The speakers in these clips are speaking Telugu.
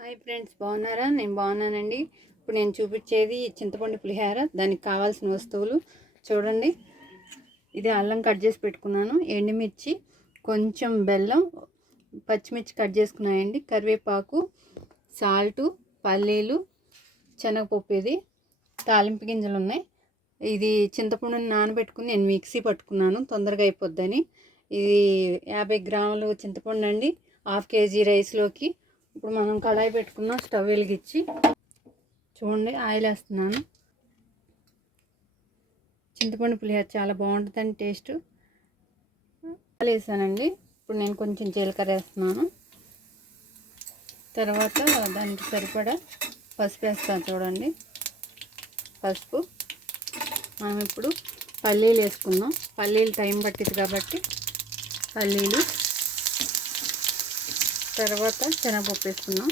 హాయ్ ఫ్రెండ్స్, బాగున్నారా? నేను బాగున్నానండి. ఇప్పుడు నేను చూపించేది చింతపండు పులిహోర. దానికి కావాల్సిన వస్తువులు చూడండి. ఇది అల్లం కట్ చేసి పెట్టుకున్నాను, ఎండుమిర్చి, కొంచెం బెల్లం, పచ్చిమిర్చి కట్ చేసుకున్నాయండి, కరివేపాకు, సాల్టు, పల్లీలు, శనగపప్పు, ఇది తాలింపు గింజలు ఉన్నాయి. ఇది చింతపండుని నానబెట్టుకుని నేను మిక్సీ పట్టుకున్నాను, తొందరగా అయిపోద్దని. ఇది 50 గ్రాములు చింతపండు అండి, హాఫ్ కేజీ రైస్లోకి. ఇప్పుడు మనం కడాయి పెట్టుకున్నాం, స్టవ్ వెలిగించి చూడండి, ఆయిల్ వేస్తున్నాను. చింతపండు పులిహోర చాలా బాగుంటుందండి టేస్ట్. ఆయిల్ వేసానండి. ఇప్పుడు నేను కొంచెం జీలకర్ర వేస్తున్నాను. తర్వాత దానికి సరిపడా పసుపు వేస్తాను. చూడండి, పసుపు. మనం ఇప్పుడు పల్లీలు వేసుకుందాం. పల్లీలు టైం పట్టింది కాబట్టి పల్లీలు, తర్వాత శనగపప్పు వేసుకున్నాం.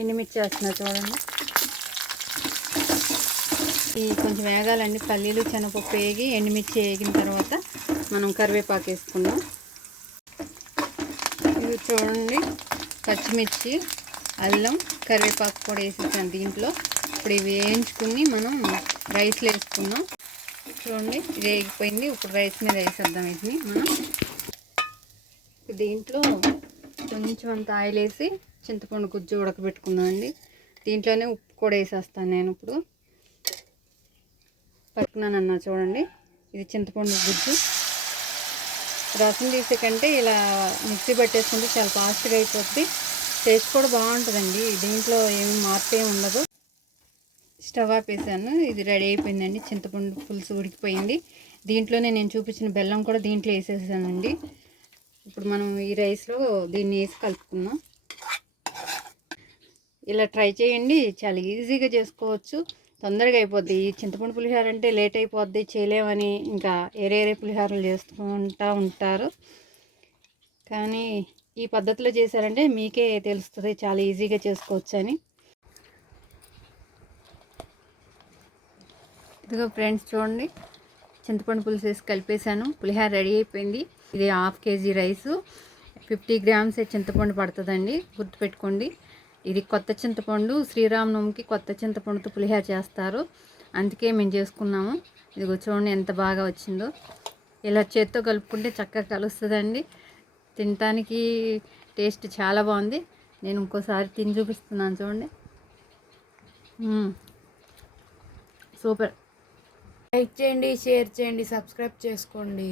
ఎండుమిర్చి వేస్తున్నా చూడండి. ఈ కొంచెం వేగాలండి. పల్లీలు శనగపప్పు వేగి ఎండుమిర్చి వేగిన తర్వాత మనం కరివేపాకు వేసుకున్నాం. ఇది చూడండి, పచ్చిమిర్చి, అల్లం, కరివేపాకు కూడా వేసేసాను దీంట్లో. ఇప్పుడు ఇవి వేయించుకుని మనం రైస్లో వేసుకున్నాం. చూడండి, ఇది వేగిపోయింది. ఇప్పుడు రైస్ మీద వేసేద్దాం. వీటిని మనం దీంట్లో కొంచెం అంత ఆయిల్ వేసి చింతపండు గుజ్జు ఉడకబెట్టుకున్నాం అండి. దీంట్లోనే ఉప్పు కూడా వేసేస్తాను నేను. ఇప్పుడు పట్టుకున్నానన్నా చూడండి, ఇది చింతపండు గుజ్జు. రసం తీసే కంటే ఇలా మిక్సీ పట్టేసుకుంటే చాలా ఫాస్ట్గా అయిపోద్ది. టేస్ట్ కూడా బాగుంటుందండి. దీంట్లో ఏమి మార్పు ఏమి ఉండదు. స్టవ్ ఆపేసాను. ఇది రెడీ అయిపోయిందండి. చింతపండు పులుసు ఉడికిపోయింది. దీంట్లోనే నేను చూపించిన బెల్లం కూడా దీంట్లో వేసేసానండి. ఇప్పుడు మనం ఈ రైస్లో దీన్ని వేసి కలుపుకుందాం. ఇలా ట్రై చేయండి, చాలా ఈజీగా చేసుకోవచ్చు, తొందరగా అయిపోద్ది. ఈ చింతపండు పులిహోర అంటే లేట్ అయిపోద్ది, చేయలేమని ఇంకా వేరే పులిహోరలు చేసుకుంటూ ఉంటారు. కానీ ఈ పద్ధతిలో చేశారంటే మీకే తెలుస్తుంది చాలా ఈజీగా చేసుకోవచ్చు అని. ఇదిగో ఫ్రెండ్స్, చూడండి, చింతపండు పులుసు వేసి కలిపేశాను. పులిహోర రెడీ అయిపోయింది. ఇది హాఫ్ కేజీ రైసు, 50 గ్రామ్స్ చింతపండు పడుతుందండి, గుర్తుపెట్టుకోండి. ఇది కొత్త చింతపండు, శ్రీరామనవమికి కొత్త చింతపండుతో పులిహోర చేస్తారు, అందుకే మేము చేసుకున్నాము. ఇదిగో చూడండి ఎంత బాగా వచ్చిందో. ఇలా చేత్తో కలుపుకుంటే చక్కగా కలుస్తుందండి. తినటానికి టేస్ట్ చాలా బాగుంది. నేను ఇంకోసారి తిని చూపిస్తున్నాను చూడండి. సూపర్. లైక్ చేయండి, షేర్ చేయండి, సబ్స్క్రైబ్ చేసుకోండి.